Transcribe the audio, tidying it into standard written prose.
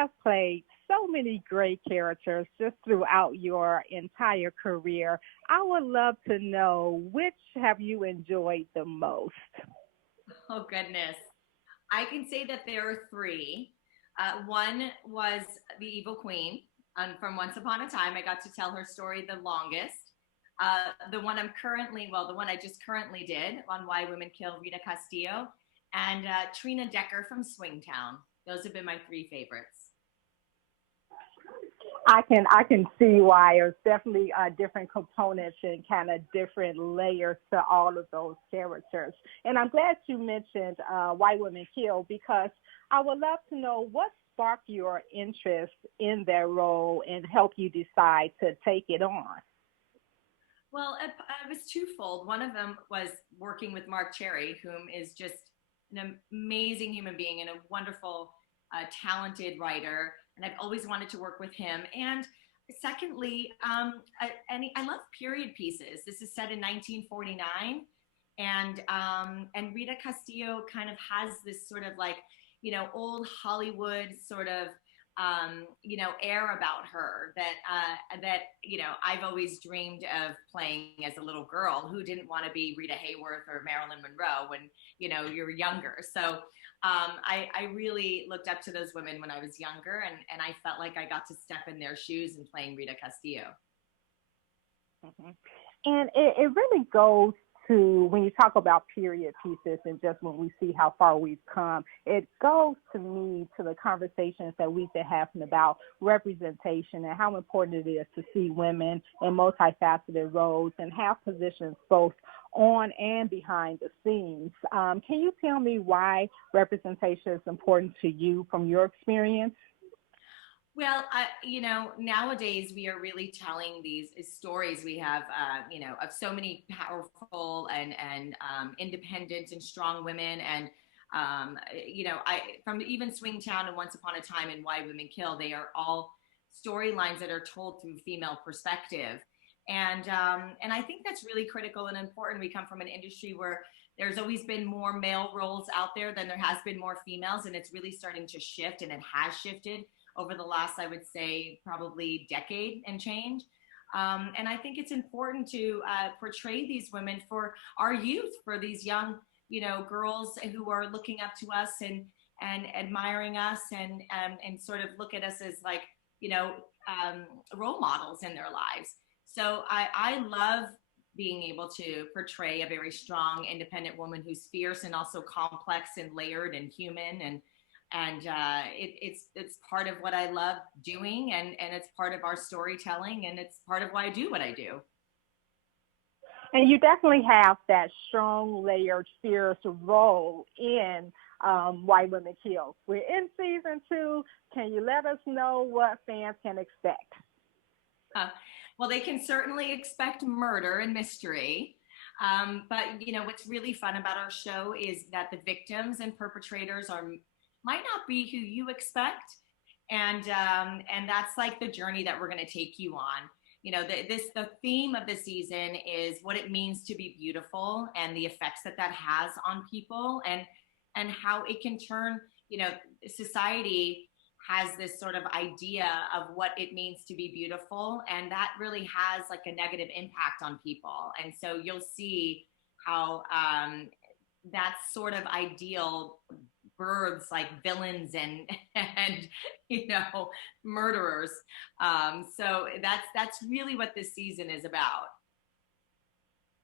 have played so many great characters just throughout your entire career. I would love to know which have you enjoyed the most? Oh, goodness. I can say that there are three. One was the Evil Queen from Once Upon a Time. I got to tell her story the longest. The one I just currently did on Why Women Kill, Rita Castillo, and Trina Decker from Swingtown. Those have been my three favorites. I can see why there's definitely different components and kind of different layers to all of those characters. And I'm glad you mentioned Why Women Kill because I would love to know what sparked your interest in their role and help you decide to take it on. Well, it was twofold. One of them was working with Mark Cherry, whom is just an amazing human being and a wonderful, talented writer. And I've always wanted to work with him. And secondly, I love period pieces. This is set in 1949, and Rita Castillo kind of has this sort of like, old Hollywood sort of air about her that I've always dreamed of playing as a little girl who didn't want to be Rita Hayworth or Marilyn Monroe when you're younger. So I really looked up to those women when I was younger, and I felt like I got to step in their shoes in playing Rita Castillo. Mhm. And it really goes to when you talk about period pieces and just when we see how far we've come, it goes to me to the conversations that we've been having about representation and how important it is to see women in multifaceted roles and have positions both on and behind the scenes. Can you tell me why representation is important to you from your experience? Well, nowadays we are really telling these stories. We have, of so many powerful and independent and strong women, and I from even Swingtown and Once Upon a Time and Why Women Kill. They are all storylines that are told through female perspective, and I think that's really critical and important. We come from an industry where there's always been more male roles out there than there has been more females, and it's really starting to shift, and it has shifted over the last, I would say, probably decade and change. And I think it's important to portray these women for our youth, for these young, girls who are looking up to us and admiring us and sort of look at us as like, you know, role models in their lives. So I love being able to portray a very strong, independent woman who's fierce and also complex and layered and human, and it's part of what I love doing, and it's part of our storytelling, and it's part of why I do what I do. And you definitely have that strong, layered, fierce role in Why Women Kill. We're in season two. Can you let us know what fans can expect? Uh, well, they can certainly expect murder and mystery. But what's really fun about our show is that the victims and perpetrators might not be who you expect, and that's like the journey that we're going to take you on. The theme of the season is what it means to be beautiful and the effects that has on people, and how it can turn. Society has this sort of idea of what it means to be beautiful, and that really has like a negative impact on people. And so you'll see how that sort of ideal births like villains and and murderers. So that's really what this season is about.